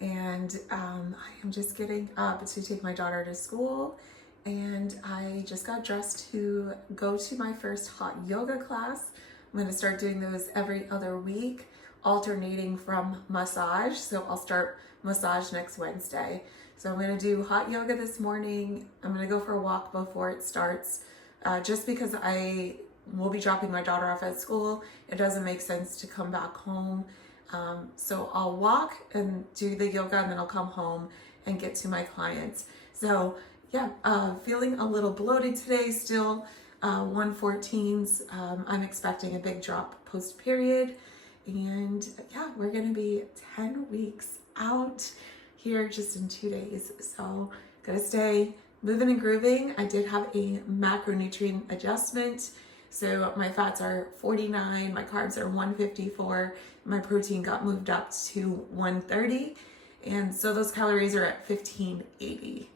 and I am just getting up to take my daughter to school, and I just got dressed to go to my first hot yoga class. I'm going to start doing those every other week, alternating from massage. So I'll start massage next Wednesday. So I'm going to do hot yoga this morning. I'm going to go for a walk before it starts, just because I will be dropping my daughter off at school. It doesn't make sense to come back home. So I'll walk and do the yoga, and then I'll come home and get to my clients. So yeah, feeling a little bloated today still, 114s. I'm expecting a big drop post period. And yeah, we're gonna be 10 weeks out here just in 2 days. So gotta stay moving and grooving. I did have a macronutrient adjustment. So my fats are 49, my carbs are 154, my protein got moved up to 130. And so those calories are at 1580.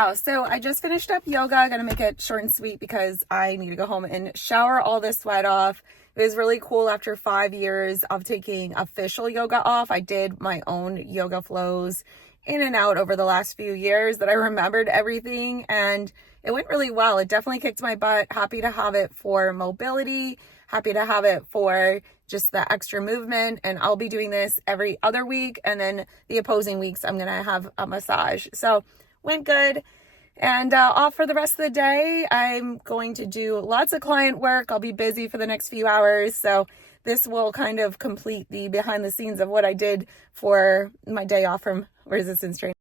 Oh, so I just finished up yoga. I'm gonna make it short and sweet because I need to go home and shower all this sweat off. It was really cool after 5 years of taking official yoga off. I did my own yoga flows in and out over the last few years that I remembered everything, and it went really well. It definitely kicked my butt. Happy to have it for mobility, happy to have it for just the extra movement. And I'll be doing this every other week, and then the opposing weeks I'm gonna have a massage. So went good. And off for the rest of the day. I'm going to do lots of client work. I'll be busy for the next few hours. So this will kind of complete the behind the scenes of what I did for my day off from resistance training.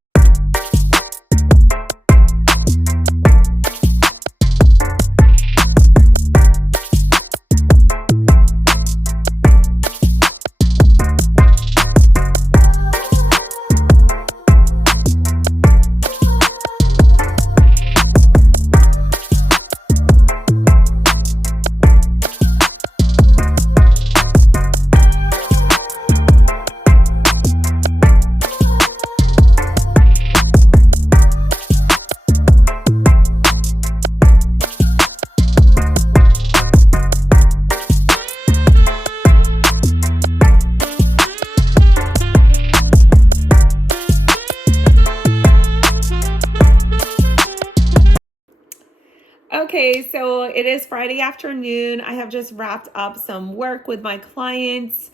Okay, so it is Friday afternoon. I have just wrapped up some work with my clients.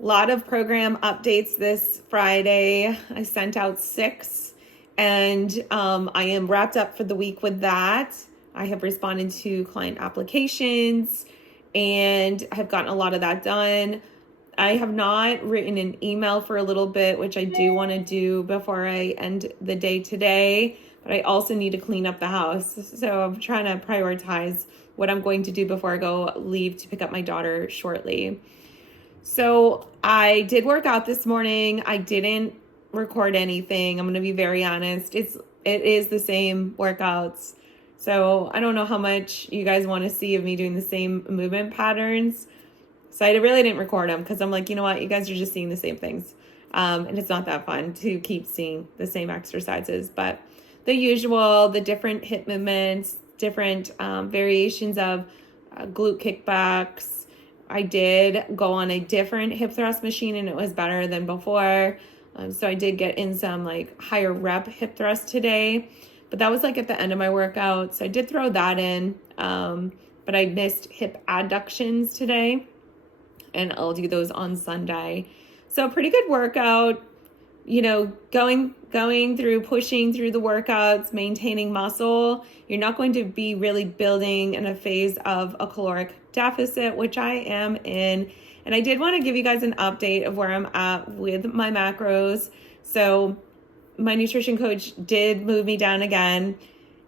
A lot of program updates this Friday. I sent out 6, and I am wrapped up for the week with that. I have responded to client applications, and I have gotten a lot of that done. I have not written an email for a little bit, which I do want to do before I end the day today. But I also need to clean up the house. So I'm trying to prioritize what I'm going to do before I go leave to pick up my daughter shortly. So I did work out this morning. I didn't record anything. I'm going to be very honest. It is the same workouts. So I don't know how much you guys want to see of me doing the same movement patterns. So I really didn't record them because I'm like, you know what? You guys are just seeing the same things. And it's not that fun to keep seeing the same exercises. But the usual, the different hip movements, different variations of glute kickbacks. I did go on a different hip thrust machine, and it was better than before. So I did get in some like higher rep hip thrust today, but that was like at the end of my workout. So I did throw that in, but I missed hip adductions today, and I'll do those on Sunday. So pretty good workout, you know, going through, pushing through the workouts, maintaining muscle. You're not going to be really building in a phase of a caloric deficit, which I am in. And I did want to give you guys an update of where I'm at with my macros. So my nutrition coach did move me down again,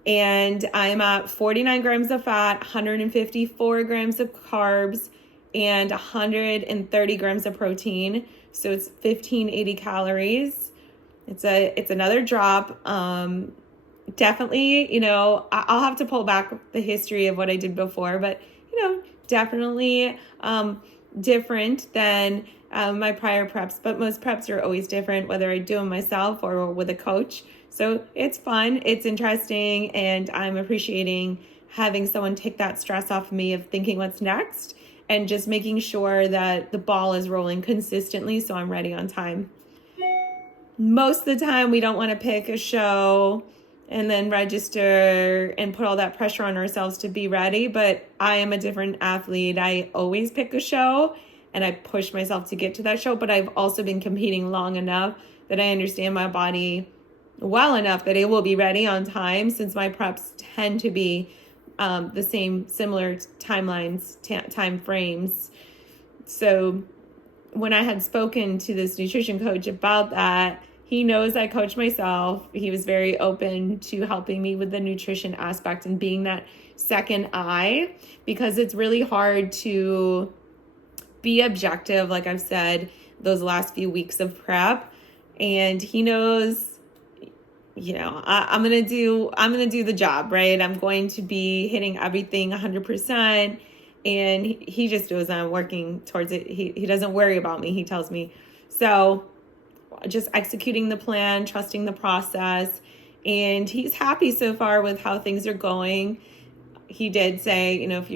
and I'm at 49 grams of fat, 154 grams of carbs, and 130 grams of protein. So it's 1580 calories. It's another drop. Definitely, you know, I'll have to pull back the history of what I did before, but you know, definitely different than my prior preps, but most preps are always different, whether I do them myself or with a coach. So it's fun, it's interesting, and I'm appreciating having someone take that stress off of me of thinking what's next and just making sure that the ball is rolling consistently so I'm ready on time. Most of the time, we don't want to pick a show and then register and put all that pressure on ourselves to be ready. But I am a different athlete. I always pick a show and I push myself to get to that show. But I've also been competing long enough that I understand my body well enough that it will be ready on time, since my preps tend to be the same, similar timelines, time frames. So when I had spoken to this nutrition coach about that, he knows I coach myself. He was very open to helping me with the nutrition aspect and being that second eye, because it's really hard to be objective, like I've said, those last few weeks of prep. And he knows, I'm gonna do the job, right? I'm going to be hitting everything 100%. And he just knows I'm working towards it. He doesn't worry about me, he tells me. So just executing the plan, trusting the process. And he's happy so far with how things are going. He did say, if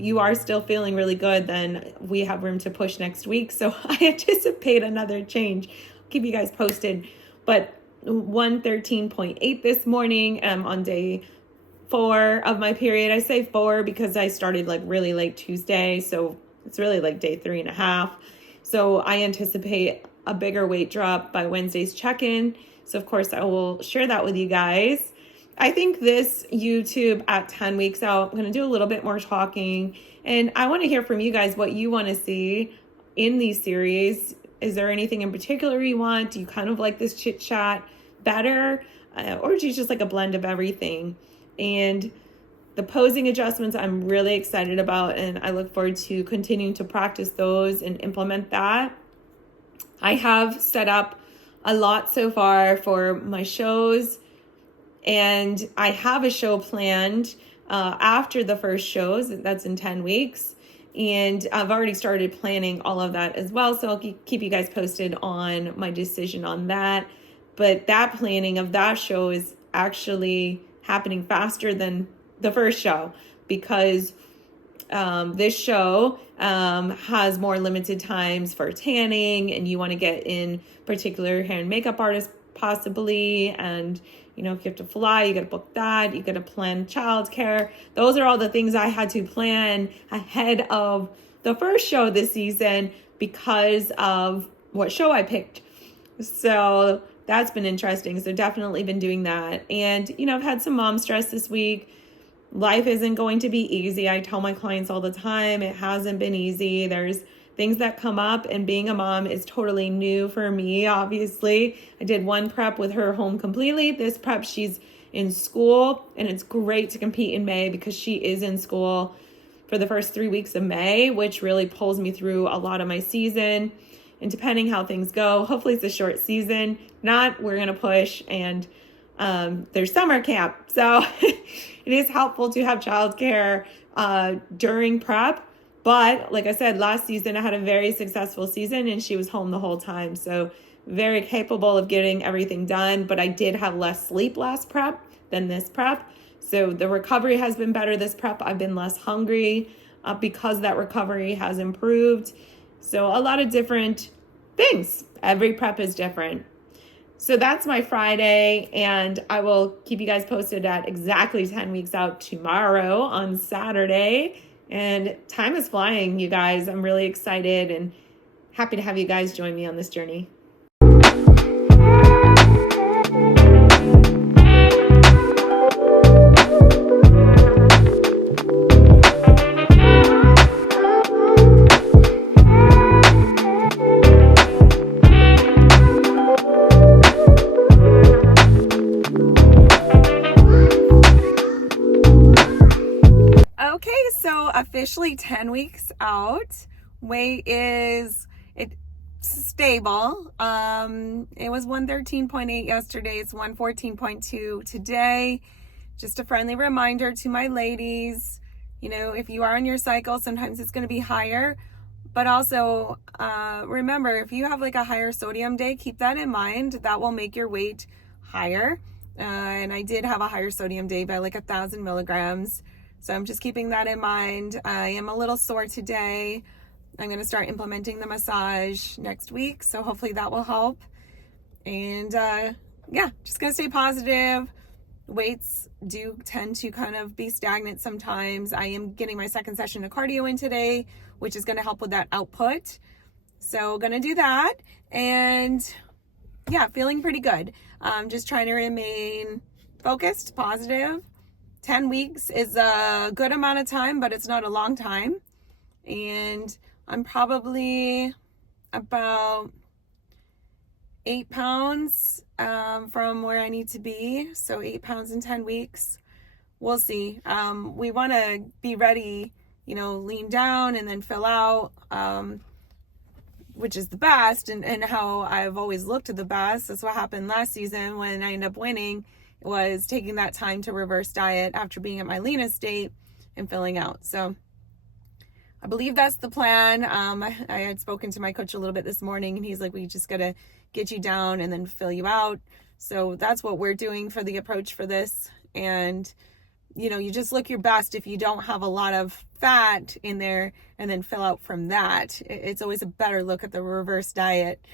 you are still feeling really good, then we have room to push next week. So I anticipate another change. I'll keep you guys posted. But 113.8 this morning. I'm on day 4 of my period. I say 4 because I started like really late Tuesday, so it's really like day 3.5. So I anticipate a bigger weight drop by Wednesday's check-in. So of course I will share that with you guys. I think this YouTube at 10 weeks out, I'm going to do a little bit more talking, and I want to hear from you guys what you want to see in these series. Is there anything in particular you want? Do you kind of like this chit chat better? Or do you just like a blend of everything? And the posing adjustments I'm really excited about, and I look forward to continuing to practice those and implement that. I have set up a lot so far for my shows, and I have a show planned after the first shows. That's in 10 weeks. And I've already started planning all of that as well. So I'll keep you guys posted on my decision on that. But that planning of that show is actually happening faster than the first show, because this show has more limited times for tanning, and you want to get in particular hair and makeup artists possibly. And, if you have to fly, you got to book that. You got to plan childcare. Those are all the things I had to plan ahead of the first show this season because of what show I picked. So that's been interesting. So definitely been doing that. And, I've had some mom stress this week. Life isn't going to be easy. I tell my clients all the time, it hasn't been easy. There's things that come up, and being a mom is totally new for me, obviously. I did one prep with her home completely. This prep, she's in school, and it's great to compete in May because she is in school for the first 3 weeks of May, which really pulls me through a lot of my season. And depending how things go, hopefully it's a short season. Not, we're going to push, and there's summer camp. So it is helpful to have childcare during prep. But like I said, last season I had a very successful season, and she was home the whole time. So very capable of getting everything done. But I did have less sleep last prep than this prep. So the recovery has been better this prep. I've been less hungry because that recovery has improved. So a lot of different things. Every prep is different. So that's my Friday, and I will keep you guys posted at exactly 10 weeks out tomorrow on Saturday. And time is flying, you guys. I'm really excited and happy to have you guys join me on this journey. Officially 10 weeks out. Weight is stable. It was 113.8 yesterday. It's 114.2 today. Just a friendly reminder to my ladies, if you are on your cycle, sometimes it's going to be higher. But also, remember, if you have like a higher sodium day, keep that in mind. That will make your weight higher. And I did have a higher sodium day by like 1,000 milligrams. So I'm just keeping that in mind. I am a little sore today. I'm going to start implementing the massage next week. So hopefully that will help. And yeah, just going to stay positive. Weights do tend to kind of be stagnant sometimes. I am getting my second session of cardio in today, which is going to help with that output. So going to do that. And yeah, feeling pretty good. Just trying to remain focused, positive. 10 weeks is a good amount of time, but it's not a long time. And I'm probably about 8 pounds from where I need to be. So 8 pounds in 10 weeks. We'll see. We want to be ready, lean down and then fill out, which is the best and how I've always looked the best. That's what happened last season when I ended up winning, was taking that time to reverse diet after being at my leanest state and filling out. So I believe that's the plan. I had spoken to my coach a little bit this morning and he's like, we just got to get you down and then fill you out. So that's what we're doing for the approach for this. And, you just look your best if you don't have a lot of fat in there and then fill out from that. It's always a better look at the reverse diet.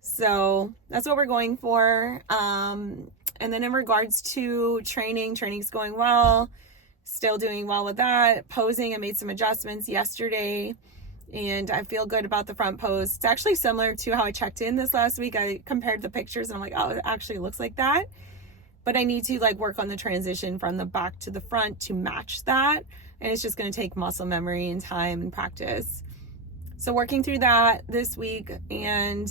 So that's what we're going for. And then in regards to training's going well. Still doing well with that. Posing, I made some adjustments yesterday and I feel good about the front pose. It's actually similar to how I checked in this last week. I compared the pictures and I'm like, oh, it actually looks like that. But I need to work on the transition from the back to the front to match that. And it's just going to take muscle memory and time and practice. So working through that this week and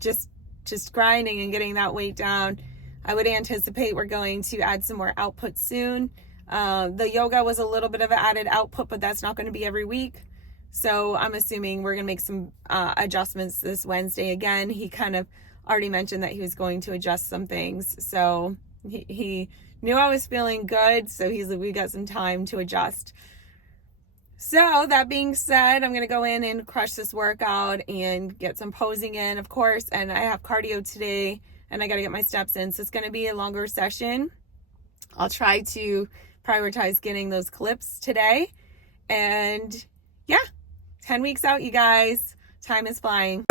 just grinding and getting that weight down. I would anticipate we're going to add some more output soon. The yoga was a little bit of an added output, but that's not going to be every week. So I'm assuming we're going to make some adjustments this Wednesday again. He kind of already mentioned that he was going to adjust some things. So he knew I was feeling good. So he's like, we got some time to adjust. So that being said, I'm going to go in and crush this workout and get some posing in, of course. And I have cardio today and I got to get my steps in. So it's going to be a longer session. I'll try to prioritize getting those clips today. And yeah, 10 weeks out, you guys. Time is flying.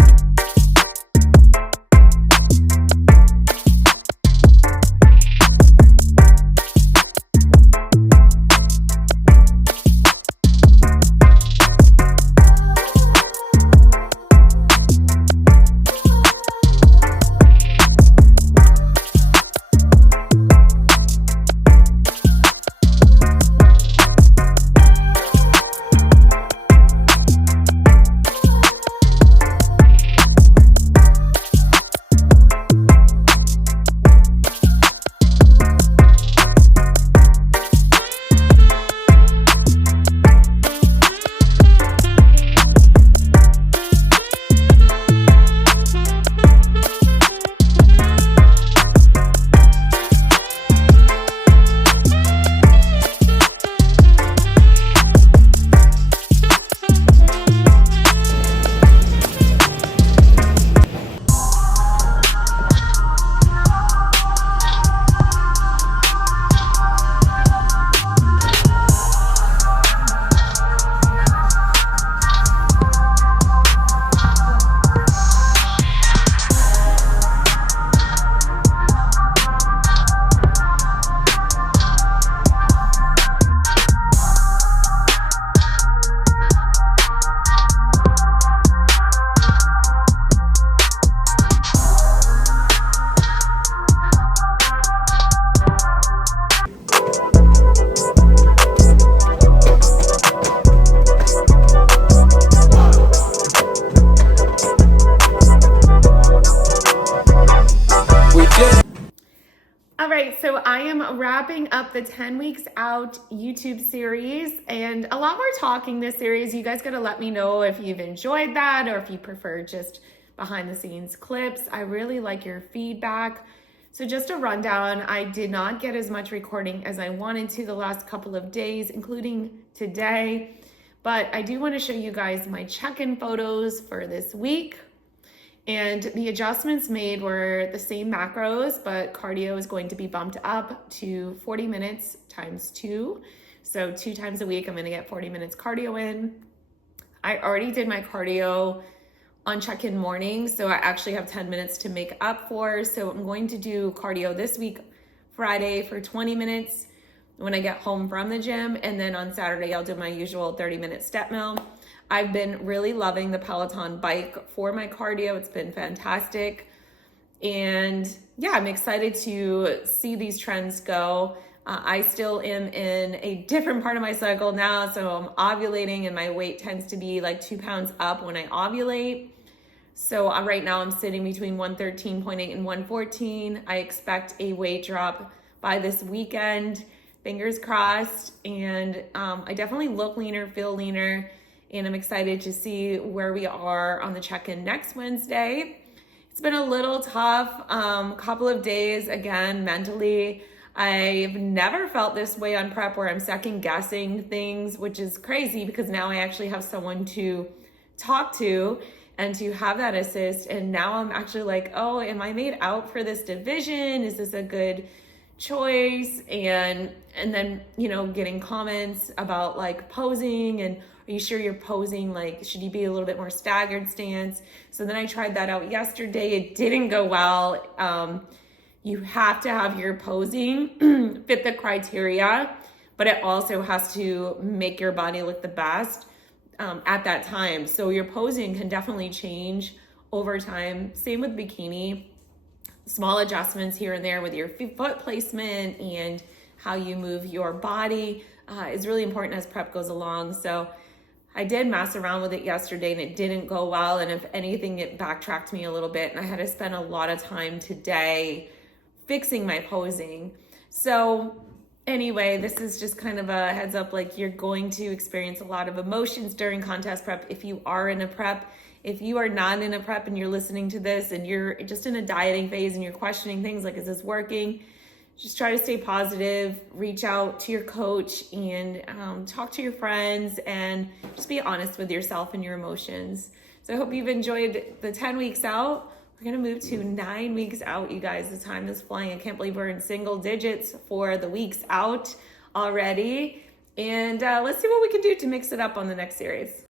All right, so I am wrapping up the 10 weeks out YouTube series and a lot more talking this series. You guys got to let me know if you've enjoyed that or if you prefer just behind the scenes clips. I really like your feedback. So just a rundown, I did not get as much recording as I wanted to the last couple of days, including today. But I do want to show you guys my check-in photos for this week. And the adjustments made were the same macros, but cardio is going to be bumped up to 40 minutes times 2. So 2 times a week, I'm going to get 40 minutes cardio in. I already did my cardio on check-in morning, so I actually have 10 minutes to make up for. So I'm going to do cardio this week, Friday, for 20 minutes when I get home from the gym. And then on Saturday, I'll do my usual 30-minute step mill. I've been really loving the Peloton bike for my cardio. It's been fantastic. And yeah, I'm excited to see these trends go. I still am in a different part of my cycle now. So I'm ovulating and my weight tends to be like 2 pounds up when I ovulate. So right now I'm sitting between 113.8 and 114. I expect a weight drop by this weekend, fingers crossed. And I definitely look leaner, feel leaner. And I'm excited to see where we are on the check-in next Wednesday. It's been a little tough, couple of days, again, mentally. I've never felt this way on prep where I'm second guessing things, which is crazy because now I actually have someone to talk to and to have that assist. And now I'm actually like, oh, am I made out for this division? Is this a good choice? And then, getting comments about like posing and are you sure you're posing? Like, should you be a little bit more staggered stance? So then I tried that out yesterday. It didn't go well. You have to have your posing fit the criteria, but it also has to make your body look the best at that time. So your posing can definitely change over time. Same with bikini. Small adjustments here and there with your foot placement and how you move your body is really important as prep goes along. So I did mess around with it yesterday and it didn't go well. And if anything, it backtracked me a little bit. And I had to spend a lot of time today fixing my posing. So anyway, this is just kind of a heads up, like you're going to experience a lot of emotions during contest prep if you are in a prep. If you are not in a prep and you're listening to this and you're just in a dieting phase and you're questioning things like, is this working? Just try to stay positive, reach out to your coach and talk to your friends and just be honest with yourself and your emotions. So I hope you've enjoyed the 10 weeks out. We're gonna move to 9 weeks out, you guys. The time is flying. I can't believe we're in single digits for the weeks out already. And let's see what we can do to mix it up on the next series.